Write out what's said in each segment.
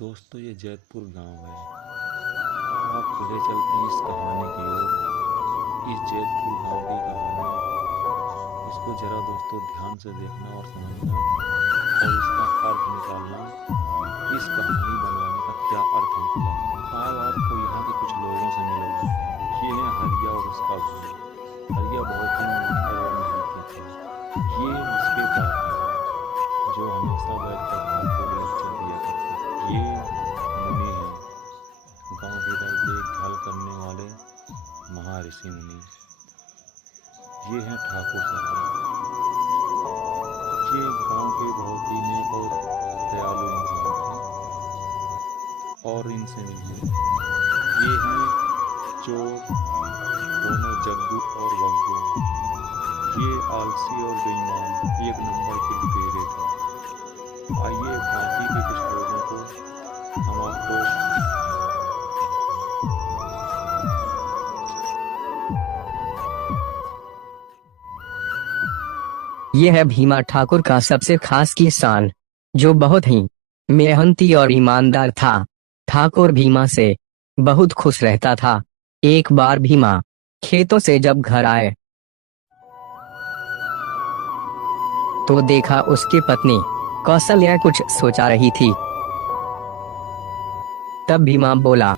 दोस्तों ये जैतपुर गांव है। आपको ले चलते हैं इस कहानी की ओर। इस जैतपुर गांव की कहानी, इसको जरा दोस्तों ध्यान से देखना और समझना और इसका अर्थ निकालना। इस कहानी बनाने का क्या अर्थ निकला। आओ आपको यहाँ के कुछ लोगों से मिलेगा। ये है हरिया और उसका भाई। हरिया बहुत ही मीठा और मेहनती था। ये उसके बाप हैं जो हमेशा बैठकर भाई को लेक्चर दिया करते थे। ये मुनि हैं, गांव की देखभाल करने वाले महर्षि मुनि। ये हैं ठाकुर साहब। ये गांव के बहुत ही नेक और दयालु इंसान थे और इनसे मिलिए। ये हैं चोर, दोनों जग्गू और वग्गू। ये आलसी और बेईमान एक नंबर के लुटेरे थे। आइए बाकी के कुछ लोगों को हम आपको ये है भीमा ठाकुर का सबसे खास किसान, जो बहुत ही मेहनती और ईमानदार था। ठाकुर भीमा से बहुत खुश रहता था। एक बार भीमा खेतों से जब घर आए तो देखा उसकी पत्नी कौशल्या कुछ सोचा रही थी। तब भीमा बोला,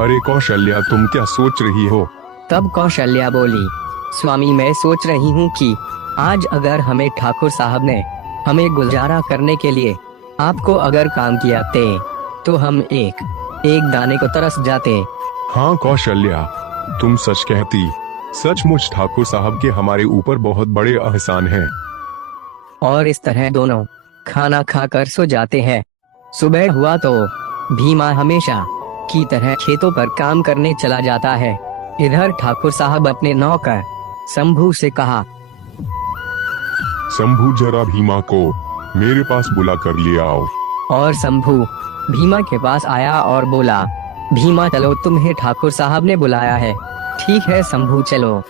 अरे कौशल्या, तुम क्या सोच रही हो? तब कौशल्या बोली, स्वामी मैं सोच रही हूँ कि आज अगर हमें ठाकुर साहब ने हमें गुजारा करने के लिए आपको अगर काम किया तो हम एक दाने को तरस जाते। हाँ कौशल्या, तुम सच कहती। सचमुच ठाकुर साहब के हमारे ऊपर बहुत बड़े एहसान हैं। और इस तरह दोनों खाना खाकर सो जाते हैं। सुबह हुआ तो भीमा हमेशा की तरह खेतों पर काम करने चला जाता है। इधर ठाकुर साहब अपने नौकर शंभू से कहा, शंभू जरा भीमा को मेरे पास बुला कर ले आओ। और शंभू भीमा के पास आया और बोला, भीमा चलो, तुम्हें ठाकुर साहब ने बुलाया है। ठीक है शंभू, चलो।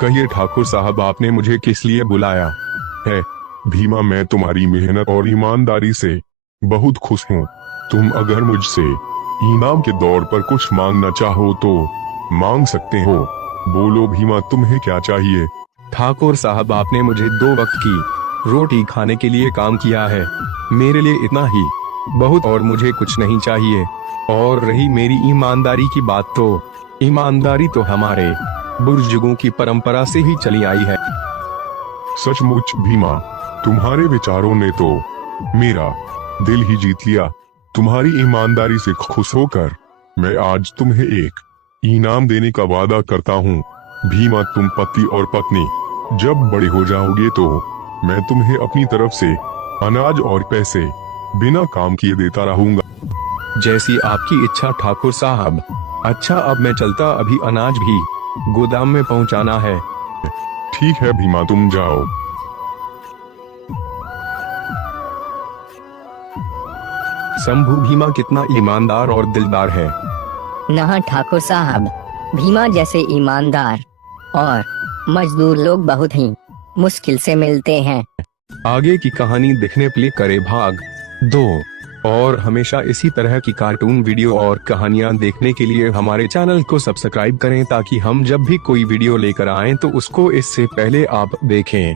कहिए ठाकुर साहब, आपने मुझे किस लिए बुलाया है? भीमा, मैं तुम्हारी मेहनत और ईमानदारी से बहुत खुश हूँ। तुम अगर मुझसे इनाम के दौर पर कुछ मांगना चाहो तो मांग सकते हो। बोलो भीमा, तुम्हें क्या चाहिए? ठाकुर साहब, आपने मुझे 2 वक्त की रोटी खाने के लिए काम किया है। मेरे लिए इतना ही बहुत, और मुझे कुछ नहीं चाहिए। और रही मेरी ईमानदारी की बात, तो ईमानदारी तो हमारे बुजुर्गों की परंपरा से ही चली आई है। सचमुच भीमा, तुम्हारे विचारों ने तो मेरा दिल ही जीत लिया। तुम्हारी ईमानदारी से खुश होकर मैं आज तुम्हें एक इनाम देने का वादा करता हूँ। भीमा, तुम पति और पत्नी जब बड़े हो जाओगे तो मैं तुम्हें अपनी तरफ से अनाज और पैसे बिना काम किए देता रहूंगा। जैसी आपकी इच्छा ठाकुर साहब। अच्छा, अब मैं चलता, अभी अनाज भी गोदाम में पहुंचाना है। ठीक है भीमा, तुम जाओ। शंभू भीमा कितना ईमानदार और दिलदार है। ना ठाकुर साहब, भीमा जैसे ईमानदार और मजदूर लोग बहुत ही मुश्किल से मिलते हैं। आगे की कहानी देखने के लिए करे भाग 2। और हमेशा इसी तरह की कार्टून वीडियो और कहानियाँ देखने के लिए हमारे चैनल को सब्सक्राइब करें, ताकि हम जब भी कोई वीडियो लेकर आएं तो उसको इससे पहले आप देखें।